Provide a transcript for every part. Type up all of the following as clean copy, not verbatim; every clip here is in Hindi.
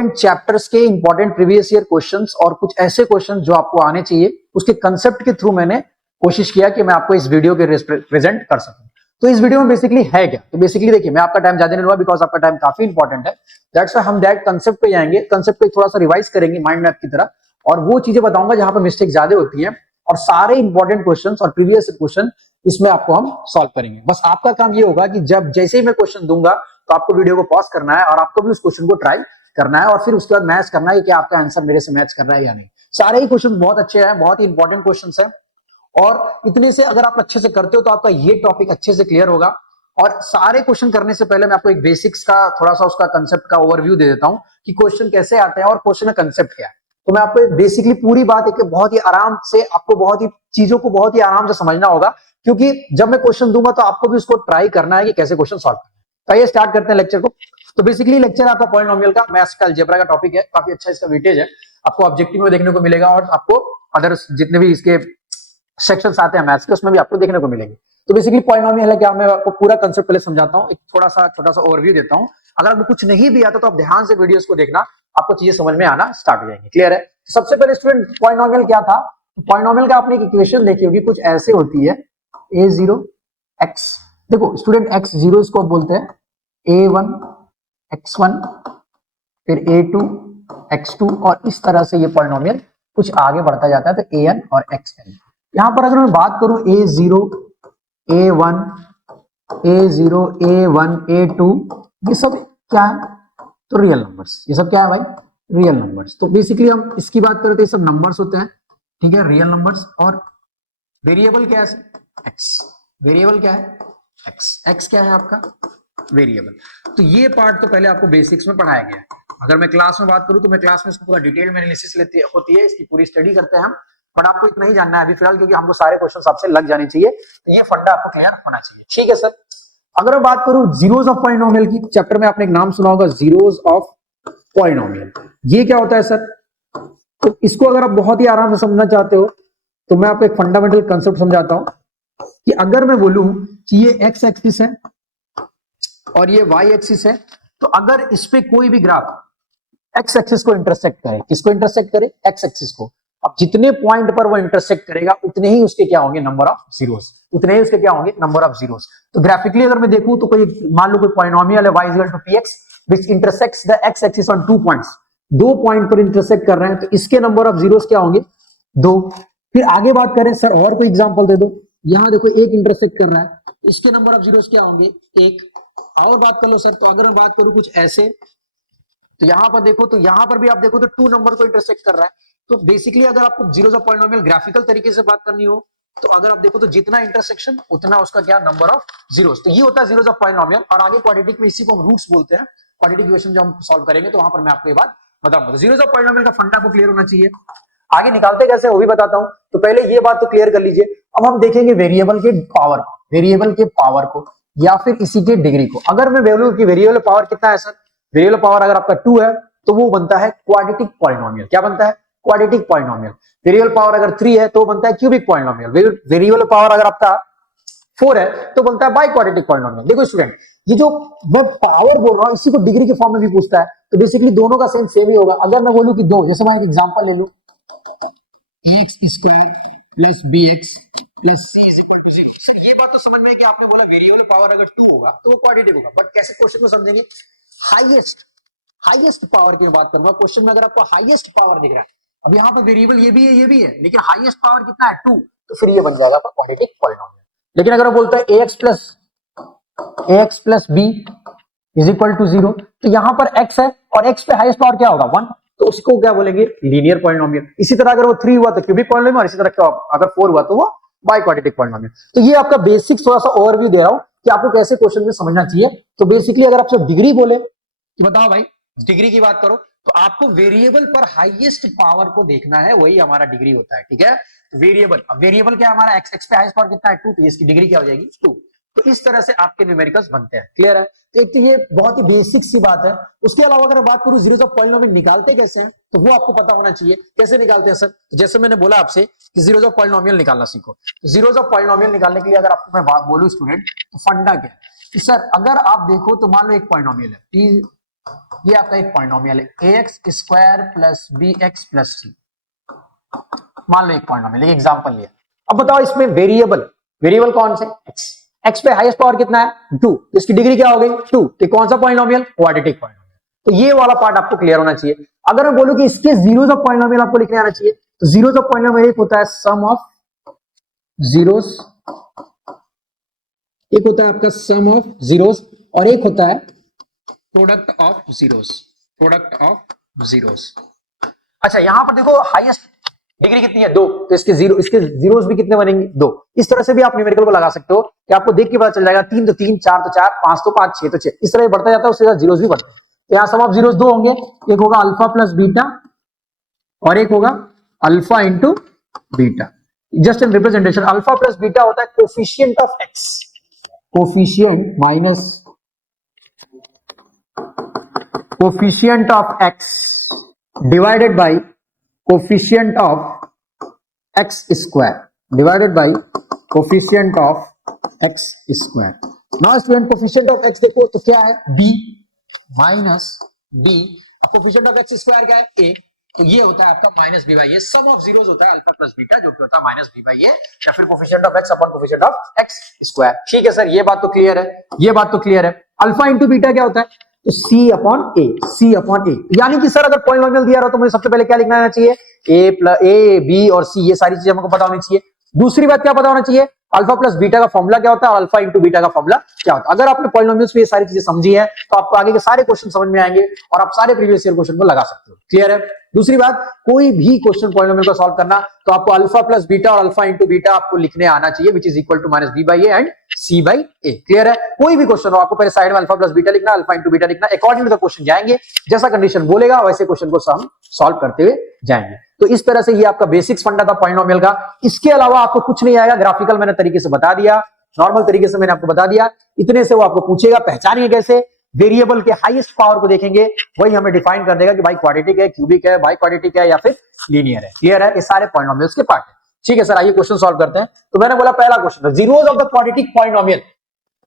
इंपॉर्टेंट चैप्टर्स के इंपॉर्टेंट प्रीवियस ईयर क्वेश्चंस और कुछ ऐसे क्वेश्चंस जो आपको आने चाहिए, उसके कंसेप्ट के थ्रू मैंने कोशिश किया कि मैं आपको इस वीडियो के प्रेजेंट कर सकूं। तो इस वीडियो में बेसिकली है क्या, तो बेसिकली देखिए, मैं आपका टाइम ज्यादा नहीं लूंगा बिकॉज आपका टाइम काफी इंपॉर्टेंट है। दैट्स व्हाई हम डायरेक्ट कंसेप्ट पे जाएंगे, कंसेप्ट को थोड़ा सा रिवाइज करेंगे माइंड मैप की तरह, और वो चीजें बताऊंगा जहां पर मिस्टेक ज्यादा होती है, और सारे इंपॉर्टेंट क्वेश्चन और प्रीवियस क्वेश्चन इसमें आपको हम सॉल्व करेंगे। बस आपका काम ये होगा कि जब जैसे ही मैं क्वेश्चन दूंगा तो आपको वीडियो को पॉज करना है और आपको भी उस क्वेश्चन को ट्राई करना है, और फिर उसके बाद मैच करना है कि आपका आंसर मेरे से मैच कर रहा है या नहीं। सारे ही क्वेश्चन बहुत अच्छे हैं, बहुत ही इंपॉर्टेंट क्वेश्चन है, और इतने से अगर आप अच्छे से करते हो तो आपका ये टॉपिक अच्छे से क्लियर होगा। और सारे क्वेश्चन करने से पहले मैं आपको एक बेसिक्स का थोड़ा सा उसका कंसेप्ट का ओवरव्यू दे देता हूं कि क्वेश्चन कैसे आते हैं और क्वेश्चन का कंसेप्ट क्या है। तो मैं आपको बेसिकली पूरी बात एक बहुत ही आराम से, आपको बहुत ही चीजों को बहुत ही आराम से समझना होगा, क्योंकि जब मैं क्वेश्चन दूंगा तो आपको भी उसको ट्राई करना है कि कैसे क्वेश्चन सॉल्व करना है। तो आइए स्टार्ट करते हैं लेक्चर को। तो बेसिकली लेक्चर आपका पॉलिनोमियल का, मैथ्स का, अलजेब्रा का टॉपिक है, काफी अच्छा इसका वेटेज है, आपको ऑब्जेक्टिव में देखने को मिलेगा, और आपको अदर जितने भी इसके सेक्शंस आते हैं मैथ्स के उसमें भी आपको देखने को मिलेंगे। तो बेसिकली पॉलिनोमियल है क्या, मैं आपको पूरा कंसेप्ट पहले समझाता हूं, एक थोड़ा सा छोटा सा ओवरव्यू देता हूं। अगर आपको कुछ नहीं भी आता तो आप ध्यान से वीडियोस को देखना, आपको चीजें समझ में आना स्टार्ट हो जाएंगी। क्लियर है? सबसे पहले स्टूडेंट, पॉलिनोमियल क्या था? पॉलिनोमियल का आपने एक इक्वेशन देखी होगी, कुछ ऐसे होती है a0 x, देखो स्टूडेंट x0 इसको बोलते हैं a1 x1 फिर a2 x2, और इस तरह से ये पॉलिनोमियल कुछ आगे बढ़ता जाता है, तो an और xn। यहां पर अगर मैं बात करूं a0 a1 a0 a1 a2, ये सब क्या है? तो रियल नंबर्स। ये सब क्या है भाई? Real numbers. तो बेसिकली हम इसकी बात करें तो ये सब नंबर्स होते हैं, ठीक है, रियल नंबर्स। और वेरिएबल क्या है? x। वेरिएबल क्या है? x। x क्या है आपका? वेरिएबल। तो ये पार्ट तो पहले आपको बेसिक्स में पढ़ाया गया है। अगर मैं क्लास में बात करूं तो मैं क्लास में इसको पूरा डिटेल में एनालिसिस लेती होती है, इसकी पूरी स्टडी करते हैं हम, बट आपको इतना ही जानना है अभी फिलहाल, क्योंकि हमको सारे क्वेश्चन आपसे लग जाने चाहिए, तो ये फंडा आपको क्लियर होना चाहिए। ठीक है सर। अगर मैं बात करूं जीरोस ऑफ पॉलिनोमियल की, चैप्टर में आपने एक नाम सुना होगा, जीरोस ऑफ पॉलिनोमियल। ये क्या होता है सर? तो इसको अगर आप बहुत ही आराम से समझना चाहते हो तो मैं आपको एक फंडामेंटल कंसेप्ट समझाता हूं कि अगर मैं बोलूं कि ये एक्स एक्सिस है और ये वाई एक्सिस है, तो अगर इस पे कोई भी ग्राफ एक्स एक्सिस को इंटरसेक्ट करे, किसको इंटरसेक्ट करे? एक्स एक्सिस को। अब जितने पॉइंट पर वो इंटरसेक्ट करेगा उतने ही उसके क्या होंगे? Number of zeros. उतने ही उसके क्या होंगे? Number of zeros. तो ग्राफिकली अगर मैं देखूं तो कोई मान लो कोई पॉलिनोमियल है y equal to px which intersects the x axis on 2 points. 2 point पर इंटरसेक्ट कर रहे हैं, तो इसके नंबर ऑफ जीरोस क्या होंगे? 2। फिर आगे बात करें सर, और कोई एग्जांपल दे दो। यहां देखो एक इंटरसेक्ट कर रहा है, इसके नंबर ऑफ जीरोस क्या होंगे? 1। और बात कर लो सर, तो अगर मैं बात करूं कुछ ऐसे, तो यहां पर देखो, तो यहां पर भी आप देखो तो 2 नंबर को इंटरसेक्ट कर रहा है। तो बेसिकली अगर आपको जीरोस ऑफ पॉलिनोमियल ग्राफिकल तरीके से बात करनी हो, तो अगर आप देखो तो जितना इंटरसेक्शन उतना उसका क्या? Number of zeros. तो ये होता है जीरोस ऑफ पॉलिनोमियल। और आगे क्वाड्रेटिक में इसी को हम रूट्स बोलते हैं। क्वाड्रेटिक इक्वेशन जब हम सॉल्व करेंगे तो वहां पर मैं आपको ये बात बताऊंगा। तो जीरोस ऑफ पॉलिनोमियल का फंडा को क्लियर होना चाहिए। आगे निकालते कैसे वो भी बताता हूं, तो पहले ये बात तो क्लियर कर लीजिए। अब हम देखेंगे वेरिएबल के पावर को, वेरिएबल के पावर को या फिर इसी के डिग्री को। अगर मैं बोलूं कि वेरिएबल पावर कितना है सर? वेरिएबल पावर अगर आपका 2 है तो वो बनता है क्वाड्रेटिक पॉलिनोमियल। क्या बनता है? Quadratic polynomial. वेरिएबल पावर अगर 3 है तो बनता है क्यूबिक पॉलिनोमियल। वेरिएबल पावर अगर आपका 4 है तो बनता है बाई क्वाड्रेटिक पॉलिनोमियल। देखो स्टूडेंट, ये जो मैं पावर बोल रहा हूं इसी को डिग्री के फॉर्म में भी पूछता है, तो बेसिकली दोनों का सेम ही होगा। अगर मैं बोलूं कि 2, जैसे मैं एक एग्जांपल ले लूं, ax square plus bx plus c is equal to 0। Sir ये बात तो समझ में है कि आपने बोला वेरिएबल पावर अगर 2 होगा तो वो क्वाड्रेटिक होगा, बट कैसे क्वेश्चन में समझेंगे? हाईएस्ट पावर की बात करूंगा क्वेश्चन में। अगर आपको हाईएस्ट पावर दिख रहा है, अब यहाँ पर वेरिएबल ये भी है ये भी है, लेकिन हाईएस्ट पावर कितना है? 2, तो फिर ये बन जाएगा आपका क्वाड्रेटिक पॉलिनोमियल। लेकिन अगर बोलता है ax plus b is equal to 0, तो यहां पर x है और x पे हाईएस्ट पावर क्या होगा? 1, तो उसको क्या बोलेंगे? Linear polynomial. इसी तरह अगर वो 3 हुआ तो क्यूबिक पॉलिनोमियल, और इसी तरह अगर 4 हुआ तो वो बाई क्वाड्रेटिक पॉलिनोमियल। तो ये आपका बेसिक थोड़ा सा ओवरव्यू दे रहा हूं कि आपको कैसे क्वेश्चन में समझना चाहिए। तो बेसिकली अगर आपसे डिग्री बोले कि बताओ भाई डिग्री की बात करो, तो आपको वेरिएबल पर हाईएस्ट पावर को देखना है, वही हमारा डिग्री होता है। ठीक है? वेरिएबल, अब वेरिएबल क्या हमारा? x पे हाईएस्ट पावर कितना है? 2, तो इसकी डिग्री क्या हो जाएगी? 2। तो इस तरह से आपके न्यूमेरिकल्स बनते हैं। क्लियर है? तो एक तो ये बहुत ही बेसिक सी बात है। उसके अलावा अगर बात करूं जीरोस ऑफ पॉलिनोमियल निकालते कैसे हैं, तो वो आपको पता होना चाहिए। कैसे निकालते हैं सर? तो जैसे मैंने बोला आपसे कि जीरोस ऑफ पॉलिनोमियल निकालना सीखो। तो जीरोस ऑफ पॉलिनोमियल निकालने के लिए अगर आपको मैं बात बोलूं स्टूडेंट, तो फंडा क्या है कि सर अगर आप देखो तो मान लो एक पॉलिनोमियल है ये आपका एक पॉलिनोमियल है ax square plus bx plus c, मान लो एक पॉलिनोमियल, एक एग्जांपल लिया। अब बताओ इसमें वेरिएबल कौन से, x पे हाईएस्ट पावर कितना है 2, तो इसकी डिग्री क्या हो गई 2, तो कौन सा पॉलिनोमियल, क्वाड्रेटिक पॉलिनोमियल। तो ये वाला पार्ट आपको क्लियर होना चाहिए। अगर मैं बोलूं कि इसके जीरोस ऑफ पॉलिनोमियल आपको लिखने आना चाहिए, तो जीरोस ऑफ पॉलिनोमियल एक होता है सम ऑफ जीरोस, एक होता है आपका सम ऑफ जीरोस, और एक होता है प्रोडक्ट ऑफ जीरोस। अच्छा यहां पर देखो हाईएस्ट डिग्री कितनी है 2, तो इसके जीरोस भी कितने बनेंगे 2। इस तरह से भी आप न्यूमेरिकल को लगा सकते हो कि आपको देख के पता चल जाएगा 3 तो 3, 4 तो 4, 5 तो 5, 6 तो 6, इस तरह बढ़ता जाता है, उसके साथ जीरोस भी बढ़ते हैं। तो यहाँ सम ऑफ जीरोस 2 होंगे, एक होगा अल्फा प्लस बीटा और एक होगा alpha into beta. Just in representation alpha plus beta होता है coefficient of x, coefficient minus coefficient of x divided by coefficient of x square divided by coefficient of x square. Now student coefficient of x देखो तो क्या है b minus b, coefficient of x square क्या है a, तो ये होता है आपका minus B by a. Sum of zeros होता है अल्फा प्लस बीटा, जो कि होता है माइनस बी बाई ए, या फिर coefficient of x upon coefficient of x square. ठीक है सर, ये बात तो क्लियर है, ये बात तो क्लियर है। अल्फा इंटू बीटा क्या होता है, तो सी अपॉन ए, यानी कि सर अगर पॉलिनोमियल दिया रहा तो मुझे सबसे पहले क्या लिखना आना चाहिए, ए बी और सी, ये सारी चीजें हमको पता होनी चाहिए। दूसरी बात क्या पता होना चाहिए, अल्फा प्लस बीटा का फॉर्मूला क्या होता है और अल्फा इंटू बीटा का फॉर्मूला क्या होता है। अगर आपने पॉलिनोमियल्स में ये सारी चीजें समझी है तो आपको आगे के सारे क्वेश्चन समझ में आएंगे और आप सारे प्रीवियस ईयर क्वेश्चन को लगा सकते हो। क्लियर है। दूसरी बात, कोई भी क्वेश्चन पॉलिनोमियल को सॉल्व करना तो आपको अल्फा प्लस बीटा और अल्फा इंटू बीटा आपको लिखने आना चाहिए, which is equal to minus B by a and c by a. Clear है। कोई भी क्वेश्चन हो आपको पहले साइड में अल्फा प्लस बीटा लिखना, अल्फा इंटू बीटा लिखना, अकॉर्डिंग टू द क्वेश्चन जाएंगे, जैसा कंडीशन बोलेगा वैसे क्वेश्चन को हम सॉल्व करते हुए जाएंगे। तो इस तरह से ये आपका बेसिक्स फंडा था पॉलिनोमियल का। इसके अलावा आपको कुछ नहीं आएगा, ग्राफिकल मैंने तरीके से बता दिया, नॉर्मल तरीके से मैंने आपको बता दिया। इतने से वो आपको पूछेगा पहचानिए कैसे, वेरिएबल के हाईएस्ट पावर को देखेंगे, वही हमें डिफाइन कर देगा कि भाई क्वाड्रेटिक है, क्यूबिक है, बाई क्वाड्रेटिक है या फिर लीनियर है। क्लियर है। ये सारे पॉलिनोमियल्स के पार्ट है। ठीक है सर, आइए क्वेश्चन सॉल्व करते हैं। तो मैंने बोला पहला question, zeros of the quadratic polynomial,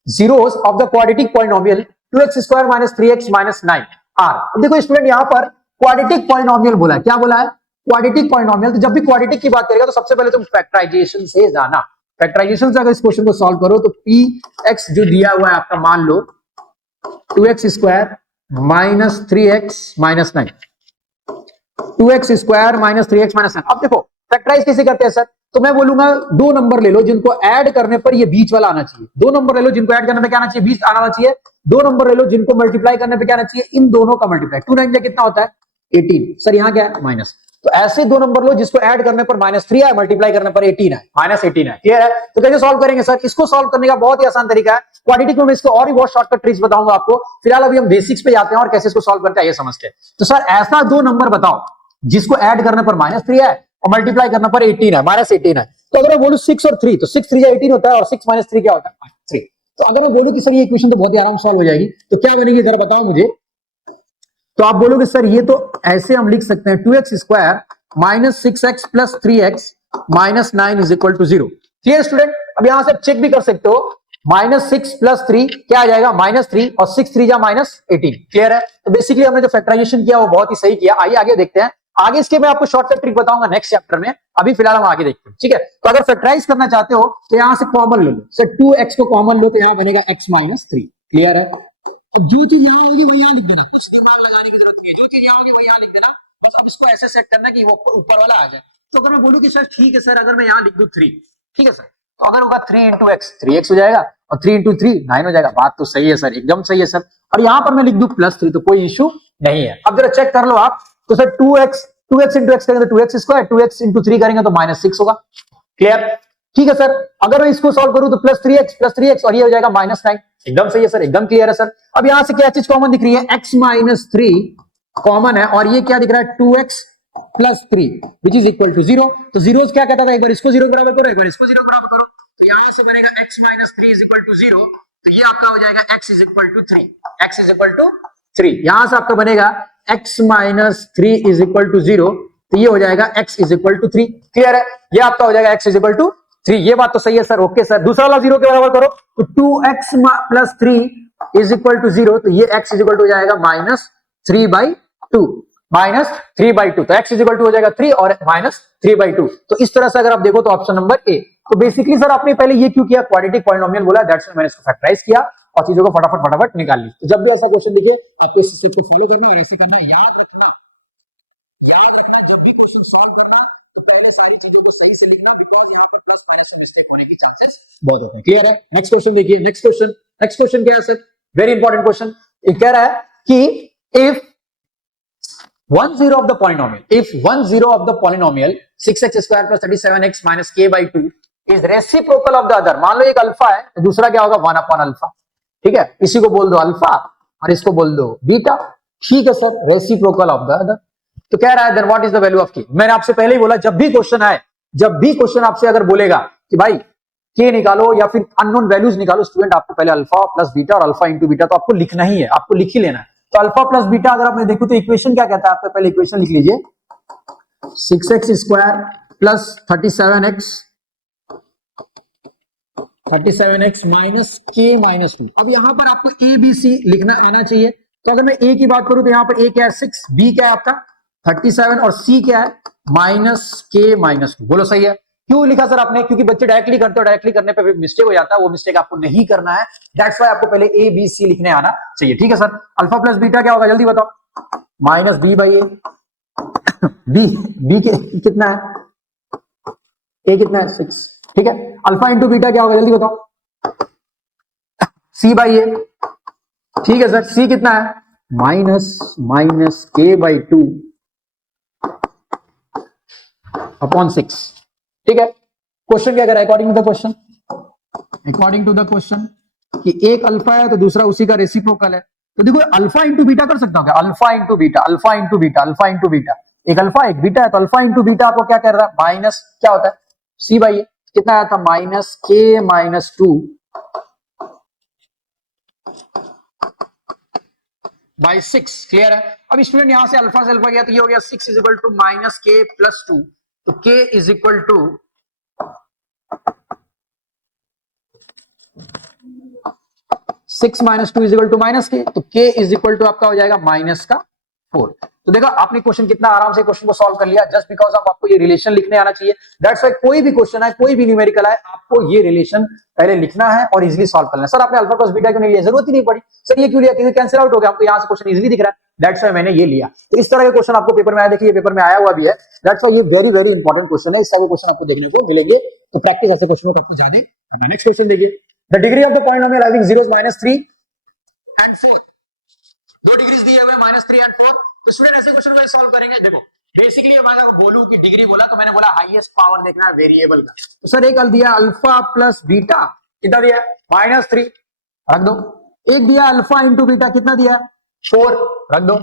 zeros of the quadratic polynomial 2x square minus 3x minus 9 are. देखो स्टूडेंट यहां पर क्वाड्रेटिक पॉलिनोमियल बोला है, क्या बोला है, क्वाड्रेटिक पॉलिनोमियल। तो जब भी क्वाड्रेटिक की बात करेगा तो सबसे पहले तुम फैक्टराइजेशन से जाना। फैक्टराइजेशन से अगर इस क्वेश्चन को सॉल्व करो तो px जो दिया हुआ है आपका, मान लो 2x square minus 3x minus 9, 2x square minus 3x minus 9। अब देखो फैक्टराइज कैसे करते हैं सर, तो मैं बोलूंगा दो नंबर ले लो जिनको ऐड करने पर ये बीच वाला आना चाहिए, दो नंबर ले लो जिनको ऐड करने पे क्या आना चाहिए, 20 आना चाहिए। दो नंबर ले लो जिनको मल्टीप्लाई करने पे क्या आना चाहिए, इन दोनों का मल्टीप्लाई। 2 9 कितना होता है 18, सर यहाँ क्या है माइनस। तो ऐसे दो नंबर लो जिसको ऐड करने पर -3 है, मल्टीप्लाई करने पर 18 है, -18 है। क्लियर है। तो कैसे सॉल्व करेंगे सर, इसको सॉल्व करने का बहुत ही आसान तरीका है। क्वाड्रेटिक में मैं इसको और भी बहुत शॉर्टकट ट्रिक्स बताऊंगा आपको। फिलहाल अभी हम बेसिक्स पे जाते हैं और कैसे इसको सॉल्व करते हैं ये समझते हैं। तो सर ऐसा दो नंबर बताओ जिसको ऐड करने पर -3 है और मल्टीप्लाई करने पर 18 है, -18 है। तो अगर मैं बोलूं 6 और 3, तो 6 3 18 होता है और 6 - 3 क्या होता है 3। तो अगर मैं बोलूं कि सर ये इक्वेशन तो बहुत ही आराम से सॉल्व हो जाएगी, तो क्या बनेगी जरा बताओ मुझे। तो आप बोलोगे सर ये तो ऐसे हम लिख सकते हैं 2x square minus 6x plus 3x minus 9 is equal to 0। Clear student. अब यहां से आप चेक भी कर सकते हो, -6 प्लस 3 क्या आ जाएगा -3 और 6 3 जा -18। क्लियर है। तो बेसिकली हमने जो फैक्टराइजेशन किया वो बहुत ही सही किया। आइए आगे देखते हैं। आगे इसके मैं आपको शॉर्टकट ट्रिक बताऊंगा नेक्स्ट चैप्टर में, अभी फिलहाल हम आगे देखते हैं। ठीक है। तो अगर फैक्टराइज करना चाहते हो तो यहां से कॉमन लो, सर 2x को कॉमन लो तो यहां बनेगा x माइनस 3। क्लियर है। तो जो चीज यहां होगी वो यहां लिख देना, कुछ दिमाग लगाने की जरूरत नहीं है। जो चीज यहां होगी वो यहां लिख देना, बस अब इसको ऐसे सेट करना कि वो ऊपर वाला आ जाए। तो अगर मैं बोलूं कि सर ठीक है सर, अगर मैं यहां लिख दूं 3, ठीक है सर, तो अगर होगा 3 इंटू एक्स 3x हो जाएगा और 3 इंटू 3 9 हो जाएगा। बात तो सही है सर, एकदम सही है सर। और यहां पर मैं लिख दूं +3 तो कोई इशू नहीं है। अब जरा चेक कर लो आप, तो सर 2x इंटू एक्स करेंगे तो 2x स्क्वायर, 2x इंटू 3 करेंगे तो -6 होगा। क्लियर। ठीक है सर। अगर मैं इसको सॉल्व करूं तो +3x और ये हो जाएगा -9। एकदम सही है सर, एकदम क्लियर है सर। अब यहां से क्या चीज कॉमन दिख रही है, x माइनस 3 कॉमन है और ये क्या दिख रहा है 2x plus 3 which is equal to 0। तो जीरोस क्या कहता था, एक बार इसको 0 बराबर करो, एक बार इसको 0 बराबर करो, तो यहां से बनेगा x minus 3 is equal to 0। तो ये आपका हो जाएगा x is equal to 3, x is equal to 3। यहां से आपका बनेगा x minus 3 is equal to 0, तो ये हो जाएगा x is equal to 3। Clear है। ये आपका हो जाएगा x इज इक्वल टू 3। ये बात तो सही है सर, ओके सर। दूसरा वाला 0 के बराबर करो तो 2x plus 3 is equal to 0, तो ये x इज इक्वल टू हो जाएगा -3/2, -3/2, तो x इज इक्वल टू हो जाएगा 3 और -3/2। तो इस तरह से अगर आप देखो तो ऑप्शन नंबर ए। तो बेसिकली सर आपने पहले ये क्यों किया, क्वाड्रेटिक पॉलिनोमियल बोला, दैट्स व्हाई मैंने इसको फैक्टराइज किया और चीजों को फटाफट निकाल ली। तो जब भी ऐसा क्वेश्चन लिखे आपको इस स्टेप को फॉलो करना है, ऐसे करना है, याद रखना जब भी क्वेश्चन सॉल्व करना तो पहले सारी चीजों को सही से लिखना, बिकॉज यहाँ पर प्लस माइनस से मिस्टेक होने की चांसेस बहुत होते हैं। क्लियर है? नेक्स्ट क्वेश्चन देखिए, नेक्स्ट क्वेश्चन क्या है सर, वेरी इंपॉर्टेंट क्वेश्चन। ये कह रहा है कि if 1 0 of the polynomial 6x square plus 37x minus k/2 is reciprocal of the other, मान लो एक अल्फा है तो दूसरा क्या होगा 1 upon अल्फा, ठीक है, इसी को बोल दो अल्फा और इसको बोल दो बीटा, ठीक है sir, reciprocal of the other. तो कह रहा है then what is the value of k. मैंने आपसे पहले ही बोला जब भी क्वेश्चन आए, जब भी क्वेश्चन आपसे अगर बोलेगा कि भाई के निकालो या फिर अननोन वैल्यूज निकालो, स्टूडेंट आपको पहले अल्फा प्लस बीटा और अल्फा इंटू बीटा तो आपको लिखना ही है, आपको लिख ही लेना है। तो अल्फा प्लस बीटा अगर आपने देखो तो इक्वेशन क्या कहता है, आपको पहले इक्वेशन लिख लीजिए, 6x square plus 37x minus k minus 2। अब यहां पर आपको ए बी सी लिखना आना चाहिए। तो अगर मैं ए की बात करूं तो यहां पर ए क्या है 6, बी क्या है आपका 37 और सी क्या है माइनस k माइनस 2। बोलो सही है? क्यों लिखा सर आपने? क्योंकि बच्चे डायरेक्टली करते हो, डायरेक्टली करने पे मिस्टेक हो जाता है, वो मिस्टेक आपको नहीं करना है, दैट्स व्हाई आपको पहले ए बी सी लिखने आना चाहिए। ठीक है सर, अल्फा प्लस बीटा क्या होगा जल्दी बताओ, minus B by a, b कितना है, ए कितना है 6, ठीक है, अल्फा इंटू बीटा क्या होगा जल्दी बताओ, सी बाई ए, ठीक है सर, सी कितना है माइनस के बाई 2 अपॉन 6, ठीक है। क्वेश्चन क्या कर रहा है अकॉर्डिंग टू द क्वेश्चन कि एक अल्फा है तो दूसरा उसी का रेसिप्रोकल है। तो देखो अल्फा इंटू बीटा कर सकता हूं क्या, अल्फा इंटू बीटा, एक अल्फा एक बीटा है तो अल्फा इंटू बीटा आपको क्या कर रहा है माइनस क्या होता है सी बाई ए, कितना आया था माइनस के माइनस 2 बाई 6। क्लियर है? अब स्टूडेंट यहां से अल्फा से अल्फा गया तो ये हो गया 6 is equal to minus k plus 2, तो k is equal to 6 minus 2 is equal to minus k, तो k इज इक्वल टू आपका हो जाएगा माइनस का 4। तो देखो आपने क्वेश्चन कितना आराम से क्वेश्चन को सॉल्व कर लिया, जस्ट बिकॉज ऑफ आपको ये रिलेशन लिखने आना चाहिए। दैट्स व्हाई कोई भी क्वेश्चन है, कोई भी न्यूमेरिकल है, आपको ये रिलेशन पहले लिखना है और इजीली सॉल्व करना है। सर आपने अल्फा प्लस बीटा क्यों नहीं लिया, जरूरत ही नहीं पड़ी। सर ये क्यों लिया, क्योंकि कैंसिल आउट हो गया, हमको यहाँ से क्वेश्चन इजीली दिख रहा है, दैट्स व्हाई मैंने ये लिया। तो इस तरह के क्वेश्चन आपको पेपर में आया, देखिए पेपर में आया हुआ भी है, दैट्स व्हाई ये वेरी इंपॉर्टेंट क्वेश्चन है, इस तरह के क्वेश्चन आपको देखने को मिलेंगे, तो प्रैक्टिस ऐसे क्वेश्चनों को आपको ज्यादा करना है। नेक्स्ट क्वेश्चन देखिए, the degree of the polynomial having zeros -3 and 4, दो डिग्रीज दिए हुए -3 and 4। तो स्टूडेंट ऐसे क्वेश्चन को सॉल्व करेंगे। देखो बेसिकली मैं अगर बोलूं कि डिग्री बोला तो मैंने बोला हाईएस्ट पावर देखना है वेरिएबल का। तो सर एक दिया अल्फा प्लस बीटा, कितना दिया -3, रख दो। एक दिया अल्फा इंटू बीटा, कितना दिया 4, रख दो।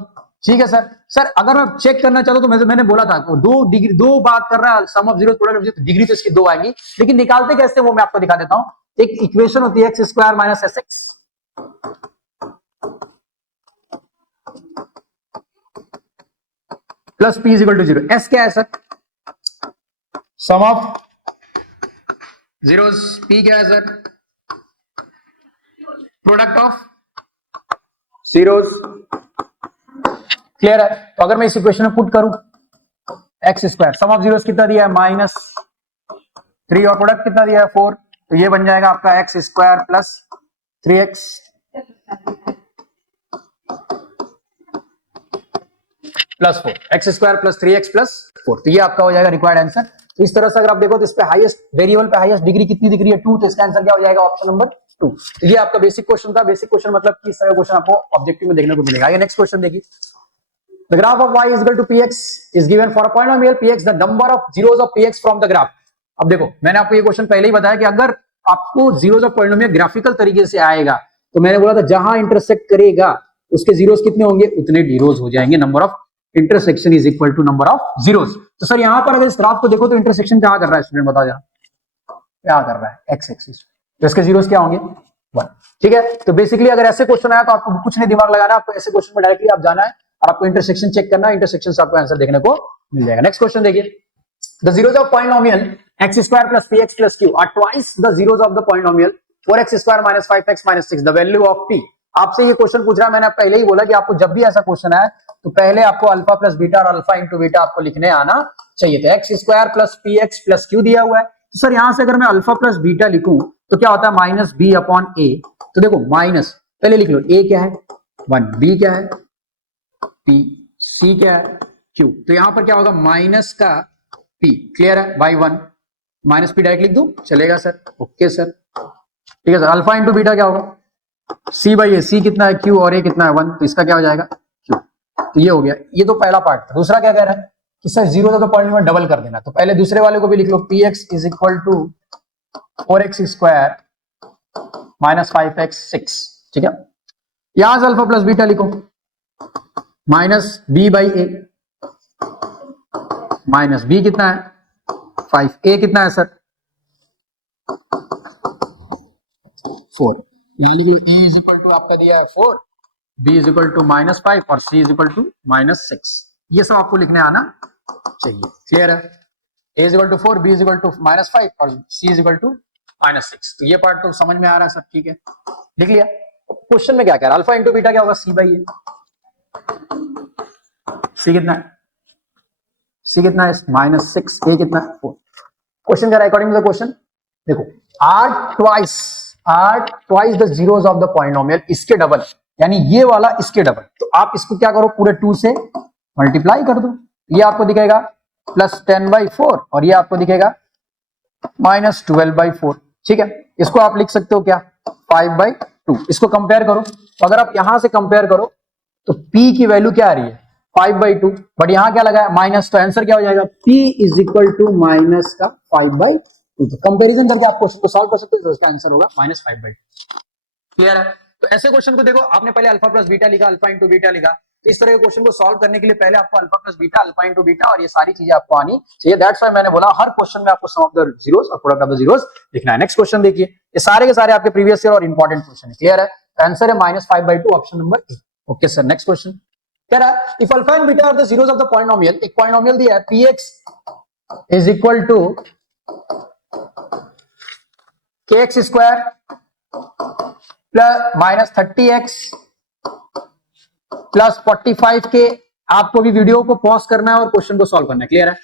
ठीक है सर। सर अगर मैं चेक करना चाहूँ तो मैंने बोला था दो डिग्री, दो बात कर रहा है, sum of zero product of zero, degree तो इसकी दो आएंगी, लेकिन निकालते कैसे वो मैं आपको दिखा देता हूं। एक इक्वेशन होती है x square minus s x plus p is equal to 0। S क्या है sir, sum of zeros, p क्या है sir, product of zeros. Clear है? तो अगर मैं इस इक्वेशन में पुट करूं x square, sum of zeros कितना दिया है -3 और प्रोडक्ट कितना दिया है 4, तो ये बन जाएगा आपका x square plus 3x plus 4, x square plus 3x plus 4। तो ये आपका हो जाएगा रिक्वायर्ड आंसर। तो इस तरह से अगर आप देखो तो इस पे हाईएस्ट वेरिएबल पे हाईएस्ट डिग्री कितनी दिख रही है 2, तो इसका आंसर क्या हो जाएगा ऑप्शन नंबर 2। तो ये आपका बेसिक क्वेश्चन था। बेसिक क्वेश्चन मतलब कि इस तरह क्वेश्चन आपको ऑब्जेक्टिव में देखने को मिलेगा। आगे नेक्स्ट क्वेश्चन देखिए, the graph of y is equal to px is given for a polynomial px, the number of zeros of px from the graph। अब देखो मैंने आपको ये क्वेश्चन पहले ही बताया कि अगर आपको जीरोस ऑफ पॉलिनोमियल ग्राफिकल तरीके से आएगा तो मैंने बोला था जहां इंटरसेक्ट करेगा उसके जीरोस कितने होंगे, उतने जीरोस हो जाएंगे। Number of intersection is equal to number of zeros. तो सर यहां पर अगर इस ग्राफ को देखो तो इंटरसेक्शन क्या कर रहा है स्टूडेंट, बताओ जरा क्या कर रहा है, एक्स एक्सिस, तो इसके जीरोस क्या होंगे 1। ठीक है? तो बेसिकली अगर ऐसे क्वेश्चन आया तो आपको कुछ नहीं दिमाग लगाना, आपको ऐसे क्वेश्चन में डायरेक्टली आप जाना है और आपको इंटरसेक्शन चेक करना है, इंटरसेक्शन से आपको आंसर देखने को मिल जाएगा। नेक्स्ट क्वेश्चन देखिए, the zeros of polynomial x square plus px plus q are twice the zeros of the polynomial 4x square minus 5x minus 6, the value of p आपसे ये क्वेश्चन पूछ रहा है, मैंने पहले ही बोला कि आपको जब भी ऐसा क्वेश्चन आए तो पहले आपको अल्फा प्लस बीटा और अल्फा इंटू बीटा आपको लिखने आना चाहिए। तो x square plus P x plus Q दिया हुआ है, तो सर यहां से अगर मैं अल्फा प्लस बीटा लिखूं तो क्या होता है, माइनस बी अपॉन ए। तो देखो माइनस पहले लिख लो, ए क्या है 1, बी क्या है पी, सी क्या है क्यू। तो यहां पर क्या होगा, माइनस का पी, क्लियर है, बाई 1 माइनस पी डायरेक्ट लिख दूं, चलेगा सर, ओके सर, ठीक है सर। अल्फा इंटू बीटा क्या होगा, सी बाई ए, सी कितना है क्यू और ए कितना है 1, तो इसका क्या हो जाएगा क्यू। तो ये हो गया, ये तो पहला पार्ट था। दूसरा क्या कह रहा है कि सर जीरो था तो पॉइंट में डबल कर देना, तो पहले दूसरे वाले को भी लिख लो, P X is equal to 4x square minus 5x 6, ठीक है। यहां से अल्फा प्लस बीटा लिखो, minus B by A, minus B कितना है 5, ए कितना है सर 4, यानी कि ए इज इक्वल टू आपका दिया है 4, B is equal to minus 5 और C is equal to minus 6। ये सब आपको लिखने आना चाहिए, क्लियर है। A is equal to 4, B is equal to minus 5 और C is equal to minus 6। तो ये पार्ट तो समझ में आ रहा है सब, ठीक है, लिख लिया। क्वेश्चन में क्या कह रहा है, अल्फा इंटू बीटा क्या होगा, सी बाई ए, सी कितना है, सी कितना है माइनस 6, ए कितना है 4। क्वेश्चन कह रहा है अकॉर्डिंग टू द क्वेश्चन, देखो are twice the zeros of the polynomial, इसके डबल, यानी ये वाला इसके डबल। तो आप इसको क्या करो, पूरे 2 से मल्टीप्लाई कर दो, ये आपको दिखेगा प्लस 10/4 और ये आपको दिखेगा माइनस 12/4, ठीक है। इसको आप लिख सकते हो क्या 5/2। इसको कंपेयर करो, तो अगर आप यहां से कंपेयर करो तो p की वैल्यू क्या आ रही है 5/2, बट यहां क्या लगा है माइनस, तो आंसर क्या हो जाएगा p is equal to minus का 5/2। तो कंपैरिजन करके आपको इसको सॉल्व कर सकते हो, तो इसका आंसर होगा माइनस 5/2, क्लियर है। तो ऐसे क्वेश्चन को देखो, आपने पहले अल्फा प्लस बीटा लिखा, अल्फा इंटू बीटा लिखा, तो इस तरह के क्वेश्चन को सॉल्व करने के लिए पहले आपको alpha plus beta, alpha into beta और ये सारी चीजें आपको आनी चाहिए। दैट्स व्हाई मैंने बोला हर क्वेश्चन में आपको सम ऑफ द जीरोस और प्रोडक्ट ऑफ द जीरोस लिखना है। नेक्स्ट क्वेश्चन देखिए, ये सारे के सारे आपके प्रीवियस ईयर और इंपॉर्टेंट क्वेश्चन है, क्लियर है। आंसर है minus 5/2, option number A, okay sir. Next question कह रहा है if alpha and beta are the zeros of the polynomial, एक पॉलिनोमियल दिया है px is equal to kx square plus minus 30x plus 45k। आपको भी वीडियो को पॉज करना है और क्वेश्चन को सॉल्व करना है, क्लियर है।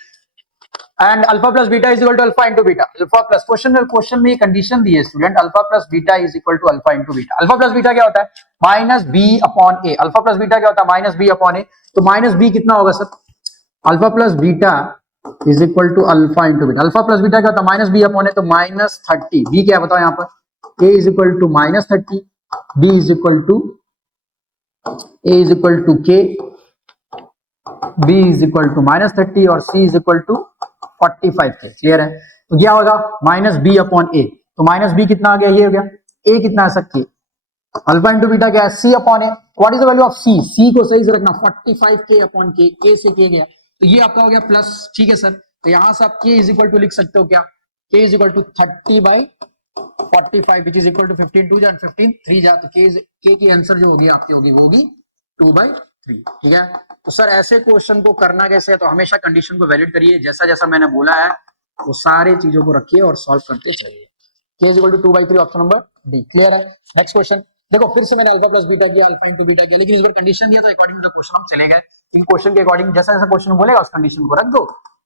And alpha plus beta is equal to alpha into beta, alpha plus question में ये कंडीशन दी है student, alpha plus beta is equal to alpha into beta. Alpha plus beta क्या होता है minus b upon a, alpha plus beta क्या होता है माइनस बी अपॉन ए। तो माइनस बी कितना होगा sir, alpha plus beta is equal to alpha into beta. Alpha plus beta क्या होता है माइनस बी अपॉन ए, तो माइनस 30, बी क्या बताओ यहाँ पर, A is equal to minus 30, B is equal to A is equal to K, B is equal to minus 30 और C is equal to 45k, clear है। तो क्या होगा माइनस बी अपॉन ए, तो माइनस बी कितना आ गया, ये हो गया, ए कितना है सर के, अल्फा इंटू बीटा क्या है C upon A. What is the value of C, C को सही से रखना, 45k अपॉन के, के से के गया, तो ये आपका हो गया प्लस, ठीक है सर। तो यहां से आप k इज इक्वल टू लिख सकते हो क्या, k is equal to 30/45 which is equal to 15 2 जा 15 3 जा, तो k की आंसर जो होगी आपकी होगी वो होगी 2/3, ठीक है। तो सर ऐसे क्वेश्चन को करना कैसे है, तो हमेशा कंडीशन को वैलिड करिए, जैसा जैसा मैंने बोला है वो सारे चीजों को रखिए और सॉल्व करते चलिए। k is equal to 2/3, option number D, clear है। नेक्स्ट क्वेश्चन देखो, फिर से मैंने अल्फा प्लस बीटा किया, अल्फा इंटू बीटा किया, लेकिन इस बार कंडीशन दिया तो अकॉर्डिंग टू द क्वेश्चन हम चले गए। इन क्वेश्चन के अकॉर्डिंग जैसा जैसा क्वेश्चन बोलेगा उस कंडीशन को रख दो